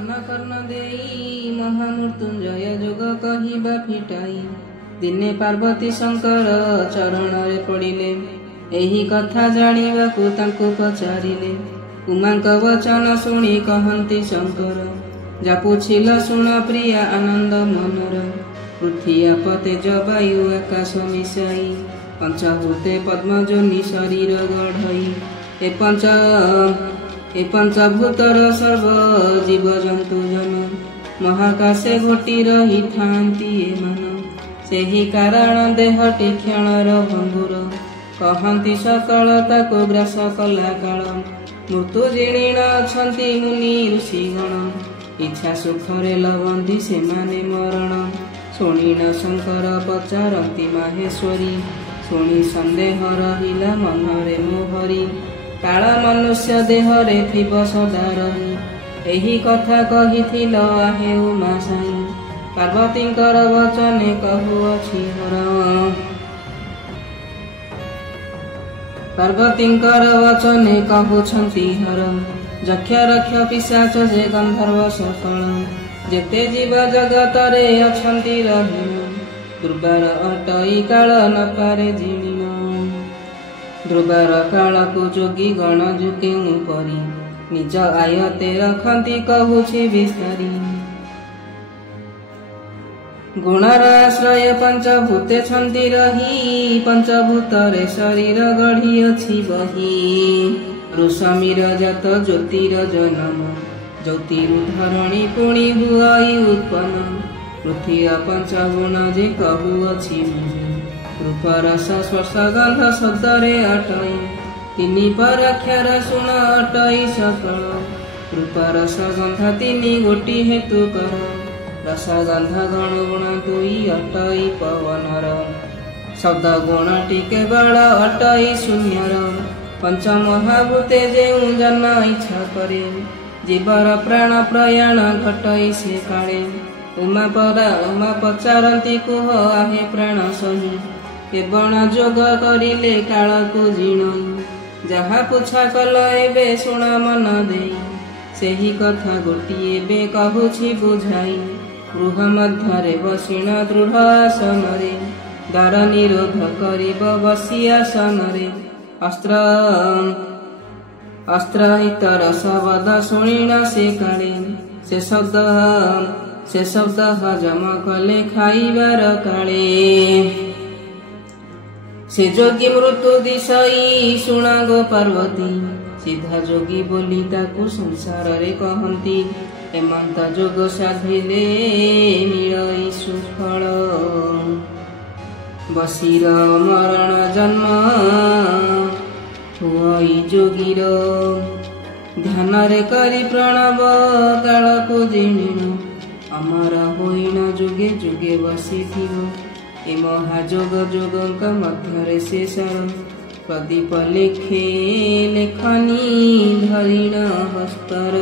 मन कर्ण देई महामृत्युंजय जोग कहिबा फिटाई दिने पार्वती शंकर चरण रे पड़िले एही कथा जानिबाकु तांकु पचारिले उमांक वचन शुणी कहंती शंकर जा पुछिल शुण प्रिया आनंद मनर पृथ्वी पते जवायु आकाश मिशाई पंचभूते पद्मजोनि शरीर गढ़ई ए पंचभूतर सर्व जीव जंतु जन महाकाशे घोटी रही थांती एमान सेही कारण देहटी क्षणर भंगुर कहंती सकल ताको ग्रास कला काल मृत्यु जीर्ण अछंती मुनि ऋषिगण इच्छा सुखरे लवंती सेमाने मरण शुणिन शंकर पचारती माहेश्वरी शुणी सन्देह रहिला मनरे मोहरी काल मनुष्य देहरे थिब सदा रही एही कथा कहिथिल आहे उमा साई पार्वतींकर वचने कहुअछि हर पार्वतींकर वचने कहुछंती हर यक्ष रक्ष पिशाच जे गंधर्व सकल जेते जीव जगत रे अछंती रहिन दुर्बार अटई काल न पारे जीर्ण दुर्बार काल को जोगी गण जुके परी निज आयते रखंती कहुछि विस्तारी गुणर आश्रय पंचभूते छंती रही पंचभूत रे शरीर गढ़ी अछि बही ऋषमीर जात ज्योतिर जनम ज्योतिरुधरणी पुणी हुआई उत्पन्न पृथ्वी पंचगुण जे कहुअछि रूप रस स्पर्श गंध शब्द रे अटई तिनि पराक्षर शुण अटई सकल रूप रस गंध तिनि गोटी हेतु कर रस गंध गण गुण दुई अटई पवनर शब्द गुण टिके बड़ अटई शून्यर पंच महाभूते जेउ जन इच्छा करे जीवर प्राण प्रयाण घटई से काले उमा पचारती कुह आहे प्राण सही एवं जोग करिले काल को जीणई जहा पुछा कल एबे शुण मन देई सेही कथा गोटिए बे कहुछि बुझाई गृह मध्यरे बसिण दृढ़ आसन रे द्वार निरोध करिब बसी आसन रे अस्त्र इतर शब्द शुणिन से काले से शब्द हजम कले खाइबार काले से जोगी मृत्यु दिशई शुण गो पार्वती सीधा जोगी बोली ताकू संसार रे कहंती एमंत जोग साधिले मिलई सुफल बसीर मरण जन्म हुई जोगीर ध्यान रे करी प्रणव काल को जीर्ण अमर होइना जुगे जुगे बसी ए महाजोग जोगंक मध्यरे शेषर प्रदीप लेखे लेखनी धरिण हस्तर।